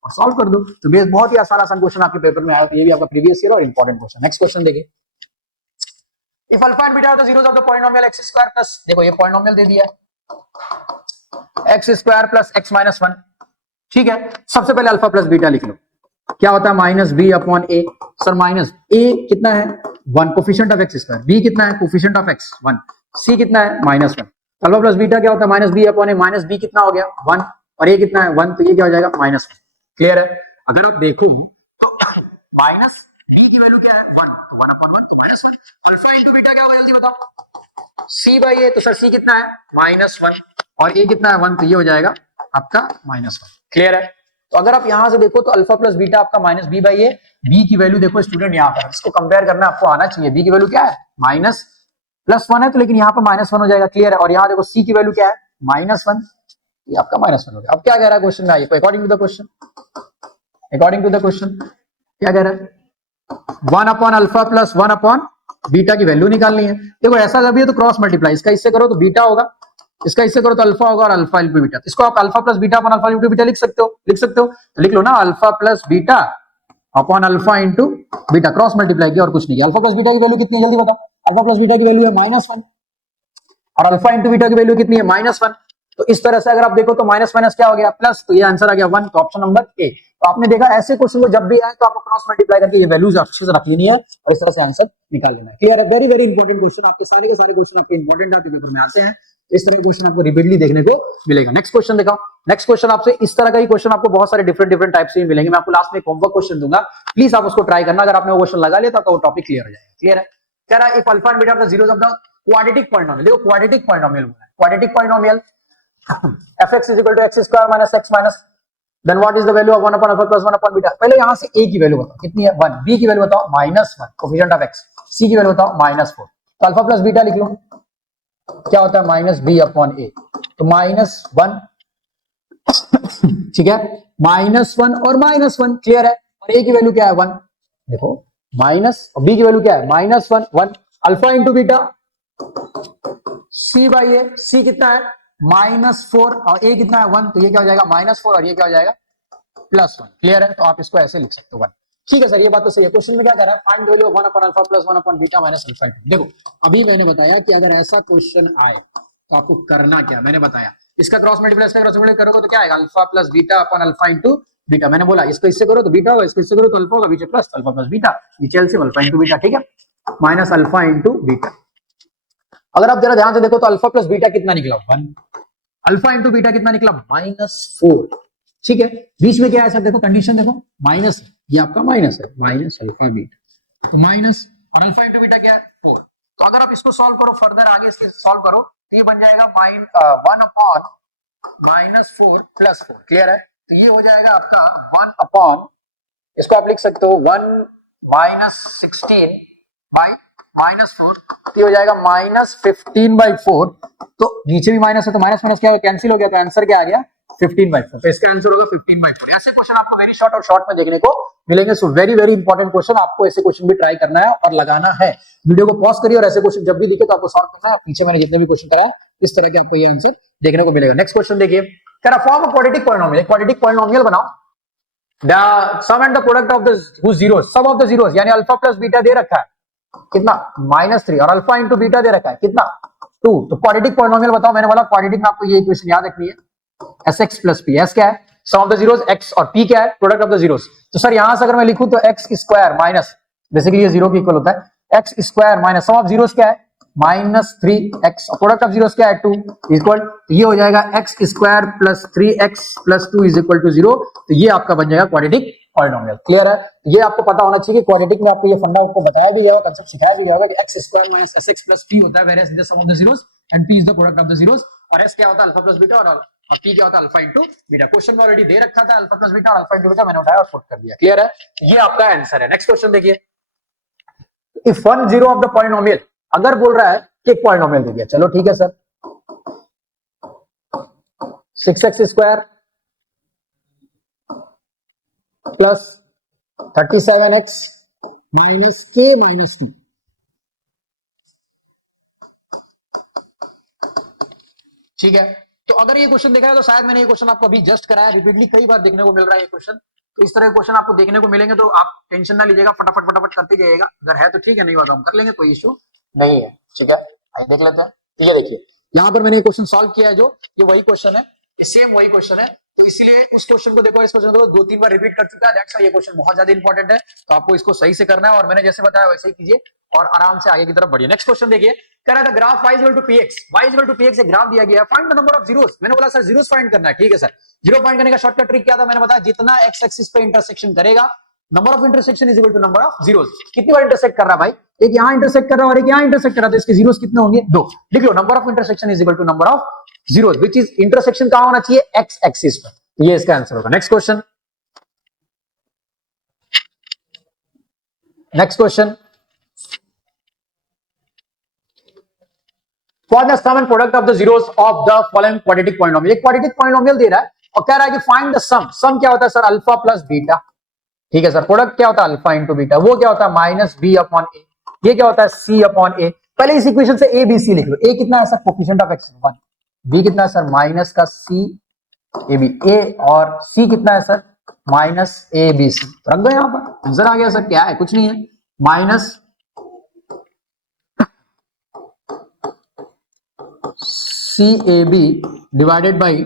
और सॉल्व कर दो। तो बेस बहुत ही आसान क्वेश्चन आपके पेपर में आया, तो ये भी आपका प्रीवियस ईयर और इंपॉर्टेंट क्वेश्चन। नेक्स्ट क्वेश्चन देखिए, if alpha and beta are the zeros of the polynomial x square plus, देखो ये पॉलिनोमियल दे दिया है x square plus x minus 1, ठीक है। सबसे पहले अल्फा प्लस बीटा लिख लो, क्या होता है minus b upon a. Sir minus a कितना है 1, coefficient of x square, b कितना है कोफिशिएंट ऑफ एक्स 1, सी कितना है माइनस 1। अल्फा प्लस बीटा क्या होता है माइनस बी अपॉन ए, माइनस बी कितना हो गया 1 और ए कितना है 1, तो ये क्या हो जाएगा माइनस 1, क्लियर है। अगर आप देखो तो माइनस बी की वैल्यू क्या है 1, तो 1 अपॉन 1 तो माइनस 1। अल्फा इंटू बीटा क्या होगा जल्दी बताओ, सी बाई ए, तो सर सी कितना है माइनस 1 और ए कितना है 1, तो ये हो जाएगा आपका माइनस 1, क्लियर है। तो अगर आप यहां से देखो तो अल्फा प्लस बीटा आपका minus B by a, b की वैल्यू देखो स्टूडेंट यहाँ पर, इसको कंपेयर करना आपको आना चाहिए। बी की वैल्यू क्या है माइनस प्लस 1 है, तो लेकिन यहाँ पर माइनस 1 हो जाएगा, क्लियर है। और यहाँ देखो सी की वैल्यू क्या है माइनस 1, ये आपका माइनस 1 हो गया। अब क्या कह रहा है क्वेश्चन में, आइए according to the question, according to the question क्या कह रहा है 1 upon alpha plus 1 upon beta की वैल्यू निकालनी है। देखो ऐसा जब भी है तो क्रॉस मल्टीप्लाई, इसका इससे करो तो बीटा होगा, इसका इससे करो तो अल्फा होगा, और अल्फा इंटू बीटा, इसको आप alpha plus beta upon alpha into beta लिख सकते हो, तो लिख लो ना alpha plus beta upon alpha into beta, cross multiply किया और कुछ नहीं किया। अल्फा प्लस बीटा की वैल्यू कितनी है जल्दी बताओ, अल्फा प्लस बीटा की वैल्यू है -1 और अल्फा इंटू बीटा की वैल्यू कितनी है -1। तो इस तरह से अगर आप देखो तो माइनस माइनस क्या हो गया प्लस, तो ये आंसर आ गया 1, तो ऑप्शन नंबर ए। तो आपने देखा ऐसे क्वेश्चन को जब भी आए तो आपको क्रॉस मल्टीप्लाई करके ये वैल्यूज अच्छे से रख लेनी है और इस तरह से आंसर निकाल लेना है। क्लियर है? वेरी वेरी इंपॉर्टेंट क्वेश्चन, आपके सारे के सारे क्वेश्चन आपके इंपॉर्टेंट आते पेपर में आते हैं, इस तरह के क्वेश्चन आपको रिपीटली देखने को मिलेगा। नेक्स्ट क्वेश्चन दिखाओ। नेक्स्ट क्वेश्चन आपसे इस तरह का ही क्वेश्चन आपको बहुत सारे डिफरेंट डिफरेंट टाइप से मिलेंगे। मैं आपको लास्ट में एक होमवर्क क्वेश्चन दूंगा, प्लीज आप उसको ट्राई करना। अगर आपने वो क्वेश्चन लगा लिया तो आपका वो टॉपिक क्लियर हो जाएगा। क्लियर है? कह रहा है if alpha and beta are the zeros of the quadratic polynomial, देखो क्वाड्रेटिक पॉलिनोमियल बोला है, quadratic polynomial fx is equal to x square minus x minus, then what is the value of 1 upon alpha plus 1 upon beta। पहले यहां से a की वैल्यू बताओ कितनी है 1, b की वैल्यू बताओ -1 कोएफिशिएंट ऑफ x, c की वैल्यू बताओ -4। तो अल्फा प्लस बीटा लिख लो, क्या होता है -b अपॉन a, तो -1 ठीक है, -1 और -1 क्लियर है। और a की वैल्यू क्या है 1, देखो माइनस, और b की वैल्यू क्या है -1 1 alpha into beta c by a, c कितना है -4 और a कितना है 1, तो ये क्या हो जाएगा -4 और ये क्या हो जाएगा +1। क्लियर है? तो आप इसको ऐसे लिख सकते हो 1। ठीक है सर, ये बात तो सही है। क्वेश्चन में क्या कर रहा है, find the value of 1 upon alpha plus 1 upon beta minus alpha. देखो अभी मैंने बताया कि अगर ऐसा क्वेश्चन आए तो आपको करना क्या, मैंने बताया इसका क्रॉस मल्टीप्लाई, इसका क्रॉस मल्टीप्लाई करोगे तो क्या आएगा alpha plus beta upon alpha into beta. मैंने बोला इसको इससे करो तो बीटा होगा, इसको इससे करो तो अल्फा होगा, बीच प्लस अल्फा प्लस बीटा, नीचे एलसीएम अल्फा इंटू बीटा, ठीक है, माइनस अल्फा इंटू बीटा। अगर आप जरा ध्यान से देखो तो अल्फा प्लस बीटा कितना निकला 1, अल्फा इंटू बीटा कितना निकला -4। ठीक है, बीच में क्या है सर, देखो कंडीशन देखो माइनस, ये आपका माइनस है, माइनस अल्फा बीटा, तो माइनस और अल्फा इंटू बीटा क्या है 4। तो अगर आप इसको सॉल्व करो फर्दर, आगे इसके सॉल्व करो तो ये बन जाएगा 1 अपॉन -4 प्लस 4। क्लियर है? तो ये हो जाएगा आपका 1 अपॉन, इसको आप लिख सकते हो 1 -16 बाई -4, तो हो जाएगा -15/4। तो नीचे भी माइनस है तो माइनस माइनस क्या कैंसिल हो गया, तो आंसर क्या आ गया 15/4। तो इसका आंसर होगा 15/4। ऐसे क्वेश्चन आपको वेरी शॉर्ट और शॉर्ट में देखने को मिलेंगे। So very very important question, आपको ऐसे क्वेश्चन भी ट्राई करना है और लगाना है। वीडियो को पॉज करिए और ऐसे क्वेश्चन जब भी दिखे तो आपको सॉल्व करना है। पीछे मैंने जितने भी क्वेश्चन कराया इस तरह के आपको ये आंसर देखने को मिलेगा। नेक्स्ट क्वेश्चन देखिए, कह रहा form a quadratic polynomial, quadratic polynomial बनाओ, the sum and the product of the zeros, sum of the zeros, यानी अल्फा प्लस बीटा दे रखा है कितना -3 और अल्फा इंटू बीटा दे रखा है कितना 2। तो क्वाड्रेटिक पॉलिनोमियल बताओ। मैंने बोला क्वाड्रेटिक में आपको ये इक्वेशन याद रखनी है, sx प्लस p, s क्या है sum of the zeros, x और p क्या है प्रोडक्ट ऑफ द जीरोस। तो सर यहां से अगर मैं लिखूं तो x स्क्वायर माइनस, बेसिकली ये 0 के इक्वल होता है, x square minus sum of zeros क्या है -3x, प्रोडक्ट ऑफ जीरोस क्या है 2 इक्वल, तो ये हो जाएगा x square plus 3x plus 2 is equal to 0। तो ये आपका बन जाएगा क्वाड्रेटिक पॉलिनोमियल। क्लियर है? ये आपको पता होना चाहिए, क्वाड्रेटिक में आपको ये फंडा आपको बताया भी गया होगा, कांसेप्ट सिखाया भी गया होगा कि x square minus sx plus p होता है, where as the sum of the zeros and p is the product of the zeros, और s क्या होता है अल्फा प्लस बीटा और p क्या होता है अल्फा इंटू बीटा। क्वेश्चन में ऑलरेडी दे रखा था अल्फा प्लस बीटा और अल्फा इंटू बीटा, मैंने उठाया और पुट कर दिया। क्लियर है? ये आपका आंसर है। नेक्स्ट क्वेश्चन देखिए, if one zero of the polynomial, अगर बोल रहा है कि एक पॉलिनोमियल दे दिया, चलो ठीक है sir, 6x square plus 37x minus k minus 2, ठीक है। तो अगर ये क्वेश्चन देखा है तो शायद मैंने ये क्वेश्चन आपको अभी जस्ट कराया, रिपीटली कई बार देखने को मिल रहा है ये क्वेश्चन। तो इस तरह के क्वेश्चन आपको देखने को मिलेंगे, तो आप टेंशन ना लीजिएगा, फटाफट फटाफट करते जाइएगा। अगर है तो ठीक है, नहीं हुआ तो हम कर लेंगे, कोई इशू नहीं है। ठीक है, आइए देख लेते हैं। तो ये देखिए यहाँ पर मैंने क्वेश्चन सॉल्व किया है, जो ये वही क्वेश्चन है, सेम वही क्वेश्चन है, तो इसलिए उस क्वेश्चन को देखो, इस क्वेश्चन को 2-3 बार रिपीट कर चुका है, दैट्स व्हाई ये क्वेश्चन बहुत ज्यादा इंपॉर्टेंट है। तो आपको इसको सही से करना है और मैंने जैसे बताया वैसे ही कीजिए और आराम से आगे की तरफ बढ़िए। नेक्स्ट क्वेश्चन देखिए, कह रहा था graph y equal to px, y equal to px एक ग्राफ दिया गया है, find the number of zeros. मैंने बोला सर जीरोस फाइंड करना है, ठीक है सर। जीरो फाइंड करने का शॉर्टकट ट्रिक क्या था, मैंने बताया जितना x एक्सिस पे इंटरसेक्शन करेगा, number of intersection is equal to number of zeros. कितनी बार इंटरसेक्ट कर रहा है भाई, एक यहाँ इंटरसेक्ट कर रहा है और एक यहाँ इंटरसेक्ट कर रहा है, तो इसके जीरोस कितने होंगे 2। लिख लो number of intersection is equal to number of zeros, which is intersection कहां होना चाहिए x एक्सिस पर, तो ये इसका आंसर होगा। Next question, next question, for the sum and product of the zeros of the following quadratic polynomial, एक quadratic polynomial दे रहा है और कह रहा है कि find the sum, sum क्या होता है सर अल्फा प्लस बीटा, ठीक है सर। प्रोडक्ट क्या होता है अल्फा इंटू बीटा, वो क्या होता है माइनस बी अपॉन ए, ये क्या होता है c अपॉन a। पहले इस इक्वेशन से a b c लिख लो। a कितना है sir coefficient of x 1, b कितना है सर माइनस का c a b, a और c कितना है sir minus a b c। रख दो यहां पर, आंसर आ गया सर। क्या है, कुछ नहीं है, minus c a b divided by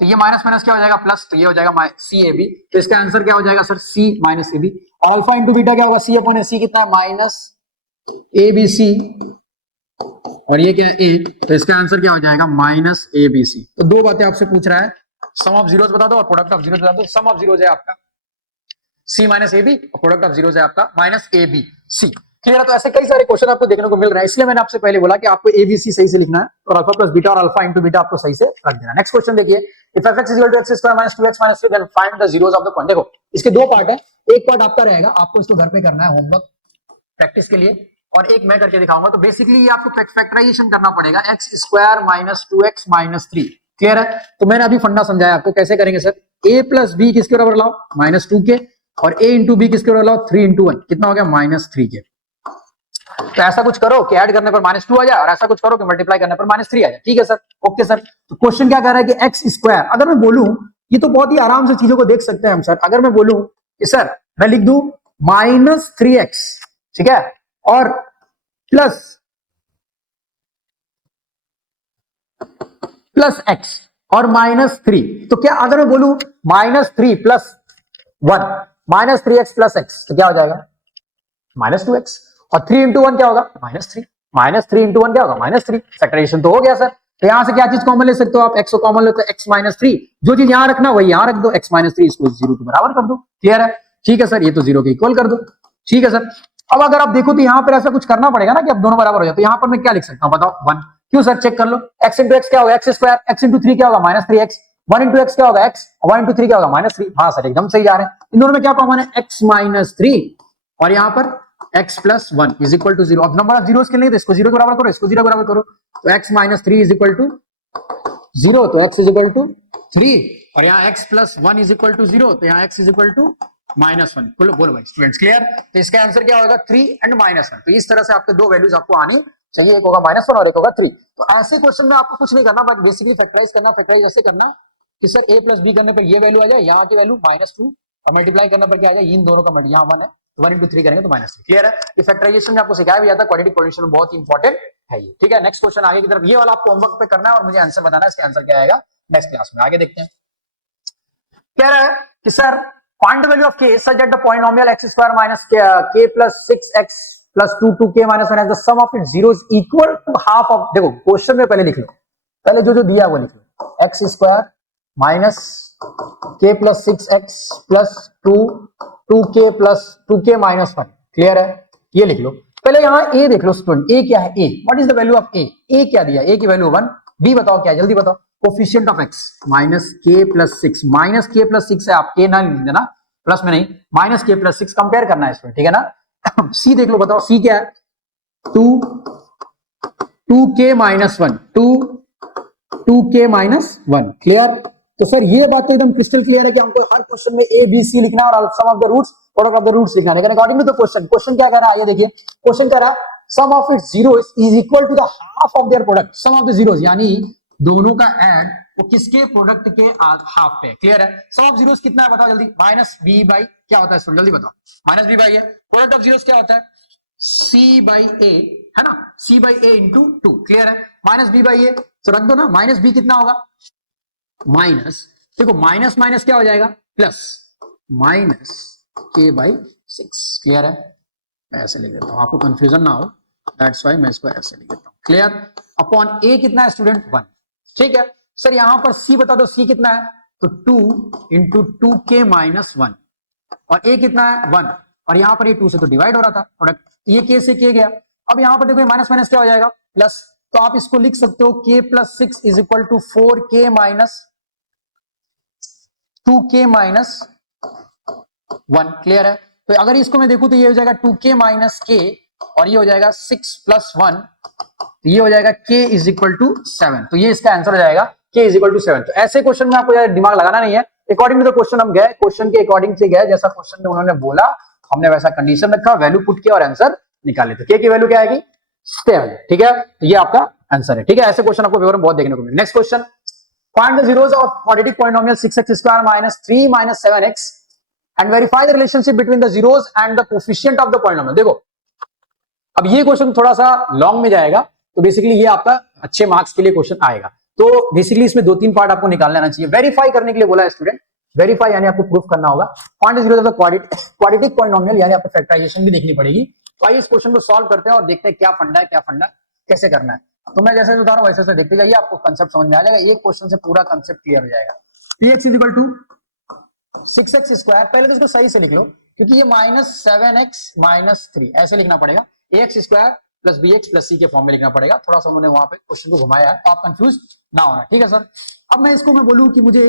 तो ये माइनस माइनस क्या हो जाएगा प्लस, तो ये हो जाएगा सी ए बी। तो इसका आंसर क्या हो जाएगा sir C minus A B. Alpha into beta क्या होगा सी अपॉन ए, सी कितना है माइनस ए बी सी और ये क्या है ए, तो इसका आंसर क्या हो जाएगा माइनस ए बी सी। तो दो बातें आपसे पूछ रहा है, सम ऑफ जीरोस बता दो और प्रोडक्ट ऑफ जीरोस बता दो। सम ऑफ जीरोस है आपका सी माइनस ए बी और प्रोडक्ट ऑफ जीरोस है आपका minus A B C. Clear है। तो ऐसे कई सारे क्वेश्चन आपको देखने को मिल रहा है, इसलिए मैंने आपसे पहले बोला कि आपको एबीसी सही से लिखना है और अल्फा प्लस बीटा और अल्फा इनटू बीटा आपको सही से रख देना। नेक्स्ट क्वेश्चन देखिए, if fx is equal to x square minus 2x minus 3 then find the zeros of the point. देखो इसके दो पार्ट है, एक पार्ट आपका रहेगा, आपको इसको घर पे करना है होमवर्क प्रैक्टिस के लिए, और एक मैं करके दिखाऊंगा। तो बेसिकली ये आपको फैक्टराइजेशन करना पड़ेगा, x square minus 2x minus 3। Clear है। तो मैंने अभी फंडा समझाया आपको कैसे करेंगे सर। a प्लस बी किसके बराबर लाओ माइनस 2 के, और a इंटू बी किसके बराबर लाओ 3 इंटू 1, कितना हो गया माइनस 3 के। तो ऐसा कुछ करो कि ऐड करने पर माइनस 2 आ जाए और ऐसा कुछ करो कि मल्टीप्लाई करने पर माइनस 3 आ जाए। ठीक है सर, ओके सर। तो क्वेश्चन क्या कह रहा है कि एक्स स्क्वायर, अगर मैं बोलूं, ये तो बहुत ही आराम से चीजों को देख सकते हैं हम सर। अगर मैं बोलूं कि सर मैं लिख दूं माइनस 3x, ठीक है, और प्लस x और माइनस 3, तो क्या अगर मैं बोलूं minus 3 plus 1 minus 3x plus x, तो क्या हो जाएगा माइनस 2x, और 3 इंटू 1 क्या होगा माइनस 3, माइनस 3 इंटू 1 क्या होगा माइनस 3। फैक्टराइजेशन तो हो गया सर। तो यहां से क्या चीज कॉमन ले सकते हो आप, x को कॉमन लेते हो x माइनस 3, जो चीज यहां रखना वही यहां रख दो, x माइनस 3 इसको 0 के बराबर कर दो। क्लियर है। ठीक है सर, ये तो 0 के इक्वल कर दो। ठीक है सर। अब अगर आप देखो तो यहां पर ऐसा कुछ करना पड़ेगा ना कि अब दोनों बराबर हो जाए। तो यहां पर मैं क्या लिख सकता हूं बताओ 1, क्यों सर चेक कर लो, x इंटू एक्स क्या होगा एक्स स्क्वायर, x इंटू 3 क्या होगा माइनस 3x, 1 इंटू एक्स क्या होगा x, 1 इंटू 3 क्या होगा माइनस 3। हाँ सर एकदम सही जा रहे हैं। इन दोनों में क्या कॉमन है x माइनस 3 और यहां पर x plus 1 is equal to 0। अब नंबर ऑफ जीरोस के लिए तो इसको 0 के बराबर करो, इसको 0 के बराबर करो, तो x minus 3 is equal to 0, तो x इज इक्वल टू 3, और यहाँ x plus 1 is equal to 0, तो यहाँ x is equal to minus 1। बोलो बोलो भाई स्टूडेंट्स, क्लियर। तो इसका आंसर क्या होगा 3 एंड माइनस 1। तो इस तरह से आपके दो वैल्यूज आपको आनी चाहिए, एक होगा माइनस 1 और एक होगा 3। तो ऐसे क्वेश्चन में आपको कुछ नहीं करना, बस बेसिकली फैक्टराइज करना। फैक्टराइज ऐसे करना कि सर a प्लस बी करने पर ये वैल्यू आ जाए, यहाँ की वैल्यू माइनस 2, और मल्टीप्लाई करने पर क्या आ जाए, इन दोनों का मल्टीप्लाई, यहाँ 1 है, 1 इंटू 3 करेंगे तो माइनस 3। क्लियर है। ये फैक्टराइजेशन में आपको सिखाया भी जाता है, क्वाड्रेटिक पोजीशन में बहुत ही इंपॉर्टेंट है ये। ठीक है। नेक्स्ट क्वेश्चन आगे की तरफ, ये वाला आपको होमवर्क पे करना है और मुझे आंसर बताना है, इसका आंसर क्या आएगा नेक्स्ट क्लास में। आगे देखते हैं। कह रहा है कि sir find the value of k such that the polynomial x square minus k plus 6x plus 2k minus 1 has the sum of its zeros equal to half of। देखो क्वेश्चन में पहले लिख लो, पहले जो जो दिया वो लिख लो, x square minus k plus 6x plus 2k plus 2k minus 1। Clear है, ये लिख लो। पहले यहाँ a देख लो स्टूडेंट, a क्या है, a what is the value of a, a क्या दिया, a की वैल्यू 1, b बताओ क्या है, जल्दी बताओ। Coefficient of x minus k plus 6, minus k plus 6 है, आप k ना लिख देना, प्लस में नहीं, माइनस k प्लस 6 कंपेयर करना है इसमें, ठीक है ना। c देख लो, बताओ c क्या है, 2k minus 1, 2k minus 1। Clear. तो सर ये बात तो एकदम क्रिस्टल क्लियर है कि हमको हर क्वेश्चन में a b c लिखना है और sum of the roots product of the roots लिखना है। लेकिन अकॉर्डिंग टू द क्वेश्चन क्या कह रहा है, ये देखिए क्वेश्चन कह रहा है sum of its zeros is equal to the half of their product. Sum of the zeros यानी दोनों का ऐड वो किसके प्रोडक्ट के हाफ पे। क्लियर है। सम ऑफ जीरोस कितना है बताओ जल्दी, माइनस बी बाई क्या होता है जल्दी बताओ, माइनस बी बाई है। प्रोडक्ट ऑफ जीरोस क्या होता है सी बाई ए, है ना, सी बाई ए इंटू 2। क्लियर है। माइनस बी बाई ए तो रख दो ना, माइनस बी कितना होगा माइनस, देखो माइनस माइनस क्या हो जाएगा प्लस, माइनस के बाई 6। क्लियर है। मैं ऐसे लिख देता हूं आपको कंफ्यूजन ना हो, दैट्स व्हाई मैं इसको ऐसे लिख देता हूं। क्लियर। अपॉन ए कितना है स्टूडेंट 1। ठीक है सर, यहां पर सी बता दो, सी कितना है, तो 2 इंटू 2k माइनस 1, और ए कितना है 1, और यहां पर ये 2 से तो डिवाइड हो रहा था प्रोडक्ट, ये k से k गया। अब यहां पर देखो माइनस माइनस क्या हो जाएगा प्लस, तो आप इसको लिख सकते हो k plus 6 is equal to 4k minus 2k minus 1। Clear है। तो अगर इसको मैं देखूं तो ये हो जाएगा 2k माइनस k, और ये हो जाएगा 6 प्लस 1, तो ये हो जाएगा k इज इक्वल टू 7। तो ये इसका आंसर हो जाएगा k इज इक्वल टू 7। तो ऐसे क्वेश्चन में आपको दिमाग लगाना नहीं है, अकॉर्डिंग टू द क्वेश्चन हम गए, क्वेश्चन के अकॉर्डिंग से गए, जैसा क्वेश्चन में उन्होंने बोला हमने वैसा कंडीशन रखा, वैल्यू पुट किया और आंसर निकाले। तो k की वैल्यू क्या आएगी 7, ठीक है, तो ये आपका आंसर है, ठीक है। ऐसे क्वेश्चन आपको पेपर में बहुत देखने को मिले। Next question, find the zeros of quadratic polynomial 6x square minus 3 minus 7x and verify the relationship between the zeros and the coefficient of the polynomial। देखो अब ये क्वेश्चन थोड़ा सा लॉन्ग में जाएगा, तो बेसिकली ये आपका अच्छे मार्क्स के लिए क्वेश्चन आएगा। तो बेसिकली इसमें 2-3 पार्ट आपको निकालना आना चाहिए। वेरीफाई करने के लिए बोला है स्टूडेंट, वेरीफाई यानी आपको प्रूफ करना होगा। Find the zeros of the quadratic polynomial यानी आपको फैक्टराइजेशन भी देखनी पड़ेगी। तो आइए इस क्वेश्चन को सॉल्व करते हैं और देखते हैं क्या फंडा है, क्या फंडा कैसे करना है। तो मैं जैसे बता रहा हूं वैसे से देखते जाइए, आपको कंसेप्ट समझ में आ जाएगा, एक क्वेश्चन से पूरा कंसेप्ट क्लियर हो जाएगा। px is equal to 6x square, पहले तो इसको सही से लिख लो क्योंकि ये -7x - 3 ऐसे लिखना पड़ेगा, ax square plus bx plus c के फॉर्म में लिखना पड़ेगा। थोड़ा सा उन्होंने वहां पे क्वेश्चन को घुमाया है, तो आप कंफ्यूज ना होना, ठीक है सर। अब मैं इसको मैं बोलूं कि मुझे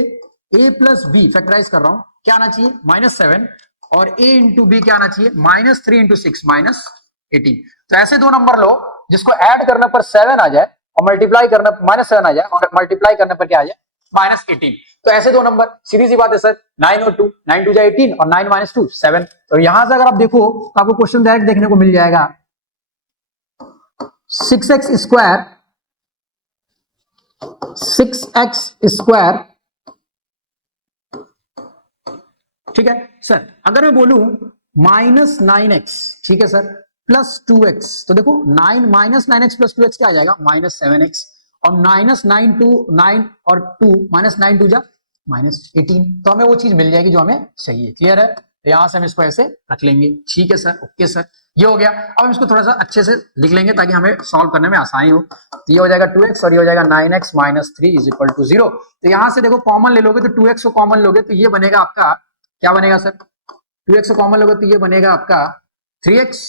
a प्लस b फैक्टराइज कर रहा हूं, क्या आना चाहिए -7 और a इंटू बी क्या आना चाहिए -3 इंटू 6 -18। तो ऐसे दो नंबर लो जिसको ऐड करने पर 7 आ जाए और मल्टीप्लाई करने -7 आ जाए और मल्टीप्लाई करने पर क्या आ जाए -18। तो ऐसे दो नंबर, सीधी सी बात है सर, 9 और 2, 9 2 जा 18 और 9 - 2 7। तो यहां से अगर आप देखो तो आपको क्वेश्चन डायरेक्ट देखने को मिल जाएगा 6x स्क्वायर 6x स्क्वायर, ठीक है सर। अगर मैं बोलूं -9x, ठीक है सर, प्लस 2x, तो देखो 9 -9x प्लस 2x क्या आ जाएगा -7x और -9 और 2 -9 2 जा -18। तो हमें वो चीज मिल जाएगी जो हमें चाहिए, क्लियर है। तो यहां से हम इसको ऐसे रख लेंगे, ठीक है सर, ओके सर, ये हो गया। अब हम इसको थोड़ा सा अच्छे से लिख लेंगे ताकि हमें सॉल्व करने में आसानी हो। तो ये हो जाएगा 2x और ये हो जाएगा 9x - 3 इज इक्वल टू 0। तो यहां से देखो कॉमन ले लोगे तो 2x को कॉमन लोगे तो ये बनेगा आपका, क्या बनेगा सर, 2x को कॉमन लोगे तो ये बनेगा आपका 3x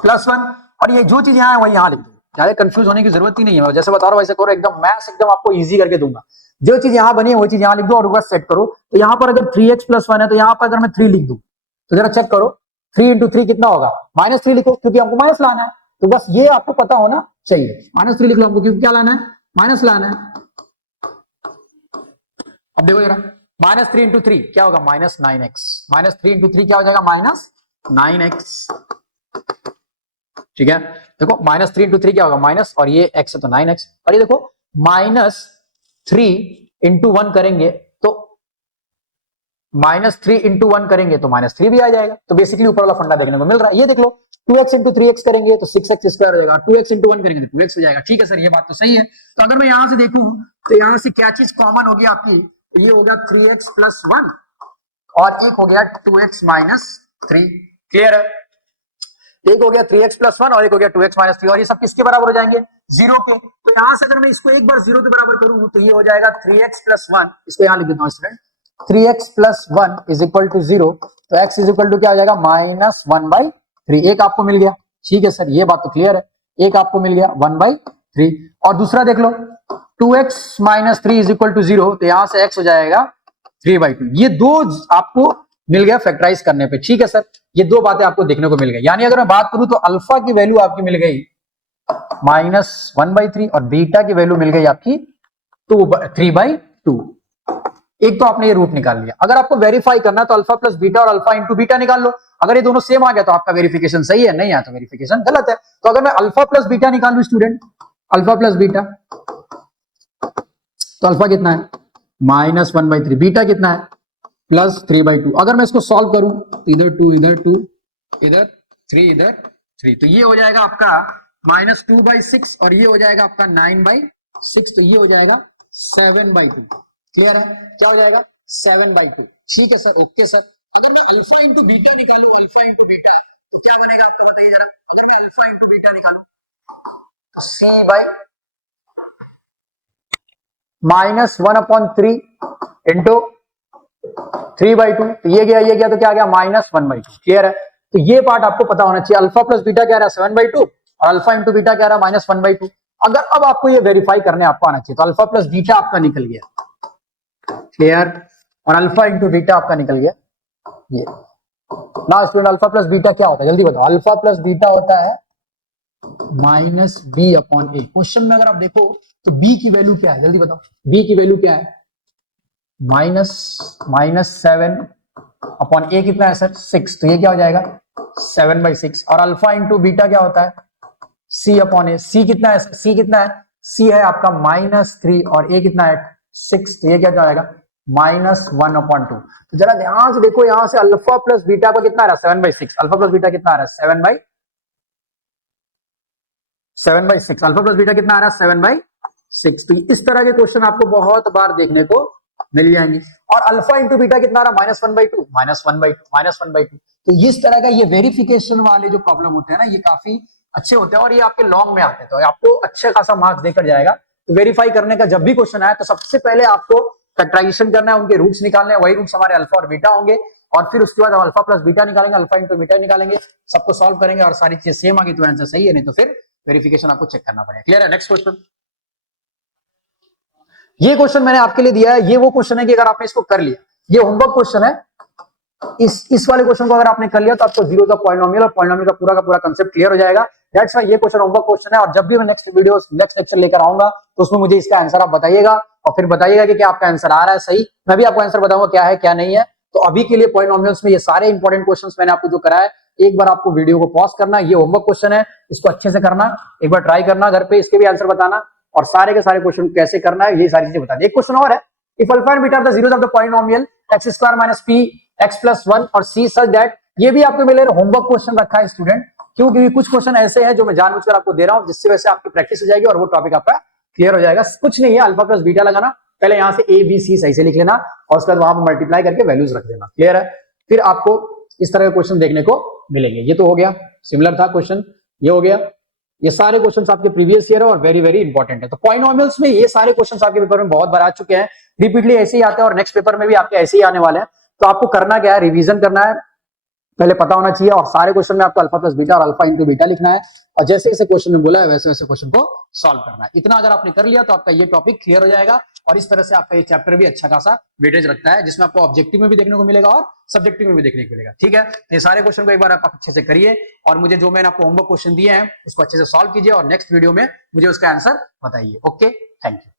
प्लस 1 और ये जो चीज यहाँ है वही यहाँ लिख दो, ज्यादा कंफ्यूज होने की जरूरत ही नहीं है। जैसे बता रहा हूँ वैसे करो, एकदम मैथ्स एकदम आपको इजी करके दूंगा। जो चीज यहाँ बनी है वो चीज यहाँ लिख दो और ऊपर सेट करो। तो यहाँ पर अगर 3x प्लस 1 है तो यहाँ पर अगर मैं 3 लिख दूं तो जरा चेक करो 3 इंटू 3 कितना होगा, -3 लिखो क्योंकि हमको माइनस लाना है। तो बस ये आपको पता होना चाहिए, -3 लिख लो हमको क्योंकि क्या लाना है, माइनस लाना है। अब देखो जरा -3 इंटू 3 क्या होगा -9x, -3 इंटू 3 क्या हो जाएगा -9x, ठीक है। देखो -3 इंटू 3 क्या होगा माइनस और ये x है तो 9x, और ये देखो -3 इंटू 1 करेंगे तो -3 इंटू 1 करेंगे तो -3 भी आ जाएगा। तो बेसिकली ऊपर वाला फंडा देखने को मिल रहा है। ये देख लो 2x इंटू 3x करेंगे तो 6x स्क्वायर हो जाएगा, 2x इंटू 1 करेंगे तो 2x हो जाएगा, ठीक है सर, ये बात तो सही है। तो अगर मैं यहां से देखूं तो यहां से क्या चीज कॉमन होगी आपकी, तो ये हो गया 3x प्लस 1 और एक हो गया 2x माइनस 3, क्लियर है। एक हो गया 3x प्लस 1 और एक हो गया 2x माइनस 3 और ये सब किसके बराबर हो जाएंगे 0 के। तो यहां से अगर मैं इसको एक बार 0 के बराबर करूं तो ये हो जाएगा 3x प्लस 1, इसको यहां लिख देता हूं student, 3x plus 1 is equal to 0। तो x इज इक्वल टू क्या आ जाएगा -1/3। एक आपको मिल गया, ठीक है सर, ये बात तो क्लियर है, एक आपको मिल गया 1/3। और दूसरा देख लो 2x minus 3 is equal to 0, तो यहां से x हो जाएगा 3/2। ये दो आपको मिल गया फैक्टराइज करने पे, ठीक है सर, ये दो बातें आपको देखने को मिल गई। यानी अगर मैं बात करूं तो अल्फा की वैल्यू आपकी मिल गई -1/3 और बीटा की वैल्यू मिल गई आपकी 3/2। एक तो आपने ये रूट निकाल लिया। अगर आपको वेरीफाई करना है तो अल्फा प्लस बीटा और अल्फा इंटू बीटा निकाल लो। अगर ये दोनों सेम आ गया तो आपका वेरिफिकेशन सही है, नहीं आया तो वेरिफिकेशन गलत है। तो अगर मैं अल्फा प्लस बीटा निकालू स्टूडेंट, अल्फा प्लस बीटा, तो अल्फा कितना है -1/3, बीटा कितना है +3/2। अगर मैं इसको सॉल्व करूं तो इधर 2 इधर 2 इधर 3 इधर 3, तो ये हो जाएगा आपका -2/6 और ये हो जाएगा आपका 9/6, तो ये हो जाएगा 7/2। क्लियर है, क्या हो जाएगा 7/2, ठीक है सर, ओके सर। अगर मैं अल्फा इंटू बीटा निकालू, अल्फा इंटू बीटा, तो क्या बनेगा आपका बताइए जरा। अगर मैं अल्फा इंटू बीटा निकालू तो C/-1/3 इंटू 3/2, तो ये गया तो क्या आ गया -1/2, क्लियर है। तो ये पार्ट आपको पता होना चाहिए। अल्फा प्लस बीटा क्या रहा 7/2 और अल्फा इंटू बीटा क्या रहा -1/2। अगर अब आपको ये वेरीफाई करने आपको आना चाहिए तो अल्फा प्लस बीटा आपका निकल गया, क्लियर, और अल्फा इंटू बीटा आपका निकल गया ये। ना स्टूडेंट अल्फा प्लस बीटा क्या होता है जल्दी बताओ। अल्फा प्लस बीटा होता है माइनस बी अपॉन ए। क्वेश्चन में अगर आप देखो तो बी की वैल्यू क्या है, जल्दी बताओ, बी की वैल्यू क्या है? माइनस 7 अपॉन ए कितना है सर? 6। तो ये क्या हो जाएगा? 7/6। और अल्फा इंटू बीटा क्या होता है? सी अपॉन ए। सी कितना है? सी कितना है? सी है आपका -3 और ए कितना है? 6। तो ये क्या जाएगा? -1/2। तो जरा ध्यान से देखो, यहां से अल्फा प्लस बीटा का कितना आ रहा है? 7/6। अल्फा प्लस बीटा कितना आ रहा है? 7/6। अल्फा प्लस बीटा कितना आ रहा है? 7/6। तो इस तरह के क्वेश्चन आपको बहुत बार देखने को मिल जाएंगे। और अल्फा इंटू बीटा कितना आ रहा है? -1/2, -1/2। तो इस तरह का ये वेरिफिकेशन वाले जो प्रॉब्लम होते हैं ना, ये काफी अच्छे होते हैं और ये आपके लॉन्ग में आते हैं, तो आपको अच्छे खासा मार्क्स देकर जाएगा। तो वेरीफाई करने का जब भी क्वेश्चन आए तो सबसे पहले आपको फैक्टराइजेशन करना है, उनके रूट्स निकालने हैं, वही रूट्स हमारे अल्फा और बीटा होंगे, और फिर उसके बाद हम अल्फा प्लस बीटा निकालेंगे, अल्फा इंटू बीटा निकालेंगे, सबको सॉल्व करेंगे और सारी चीजें सेम आ गई तो आंसर सही है, नहीं तो फिर वेरिफिकेशन आपको चेक करना पड़ेगा। क्लियर है? Next question. ये क्वेश्चन मैंने आपके लिए दिया है, ये वो क्वेश्चन है कि अगर आपने इसको कर लिया, ये होमवर्क क्वेश्चन है, इस वाले क्वेश्चन को अगर आपने कर लिया तो आपको जीरो का पॉलिनोमियल और पॉलिनोमियल का पूरा कंसेप्ट क्लियर हो जाएगा। दैट्स व्हाई ये क्वेश्चन होमवर्क क्वेश्चन है, और जब भी मैं नेक्स्ट वीडियो नेक्स्ट लेक्चर लेकर आऊंगा तो उसमें मुझे इसका आंसर आप बताइएगा और फिर बताइएगा कि क्या आपका आंसर आ रहा है सही, मैं भी आपको आंसर बताऊंगा क्या है क्या नहीं है। तो अभी के लिए पॉलिनोमियल्स में ये सारे इंपॉर्टेंट क्वेश्चंस मैंने आपको जो कराया, एक बार आपको वीडियो को पॉज करना, ये होमवर्क क्वेश्चन है, इसको अच्छे से करना, एक बार ट्राई करना घर पे, इसके भी आंसर बताना और सारे के सारे क्वेश्चन कैसे करना है ये सारी चीजें बता दी। एक क्वेश्चन और है, if alpha and beta are the zeros of the polynomial x² - p x+1 और c सच दैट, ये भी आपके मेरे होमवर्क क्वेश्चन रखा है स्टूडेंट, क्योंकि कुछ क्वेश्चन ऐसे हैं जो मैं जानबूझकर आपको दे रहा हूं, जिससे वैसे आपकी प्रैक्टिस हो जाएगी और वो टॉपिक आपका क्लियर हो जाएगा। कुछ नहीं है, अल्फा प्लस बीटा लगाना, पहले यहां से a b c सही से लिख लेना और उसके बाद वहां पर मल्टीप्लाई करके वैल्यूज रख देना। क्लियर है? फिर आपको इस तरह के क्वेश्चन देखने को मिलेंगे। ये तो हो गया, सिमिलर था क्वेश्चन, ये हो गया, ये सारे क्वेश्चंस आपके प्रीवियस ईयर है और वेरी वेरी इंपॉर्टेंट है। तो पॉलिनोमियल्स में ये सारे क्वेश्चंस आपके पेपर में बहुत बार आ चुके हैं, रिपीटली ऐसे ही आते हैं और नेक्स्ट पेपर में भी आपके ऐसे ही आने वाले हैं। तो आपको करना क्या है, रिवीजन करना है, पहले पता होना चाहिए, और सारे क्वेश्चन में आपको अल्फा प्लस बीटा और अल्फा इंटू बीटा लिखना है, और जैसे जैसे क्वेश्चन में बोला है वैसे वैसे क्वेश्चन को सॉल्व करना है। इतना अगर आपने कर लिया तो आपका ये टॉपिक क्लियर हो जाएगा, और इस तरह से आपका ये चैप्टर भी अच्छा खासा वेटेज रखता है, जिसमें आपको ऑब्जेक्टिव में भी देखने को मिलेगा और सब्जेक्टिव में भी देखने को मिलेगा। ठीक है? तो ये सारे क्वेश्चन को एक बार आप अच्छे से करिए, और मुझे जो मैंने आपको होमवर्क क्वेश्चन दिए हैं उसको अच्छे से सॉल्व कीजिए, और नेक्स्ट वीडियो में मुझे उसका आंसर बताइए। Okay, thank you.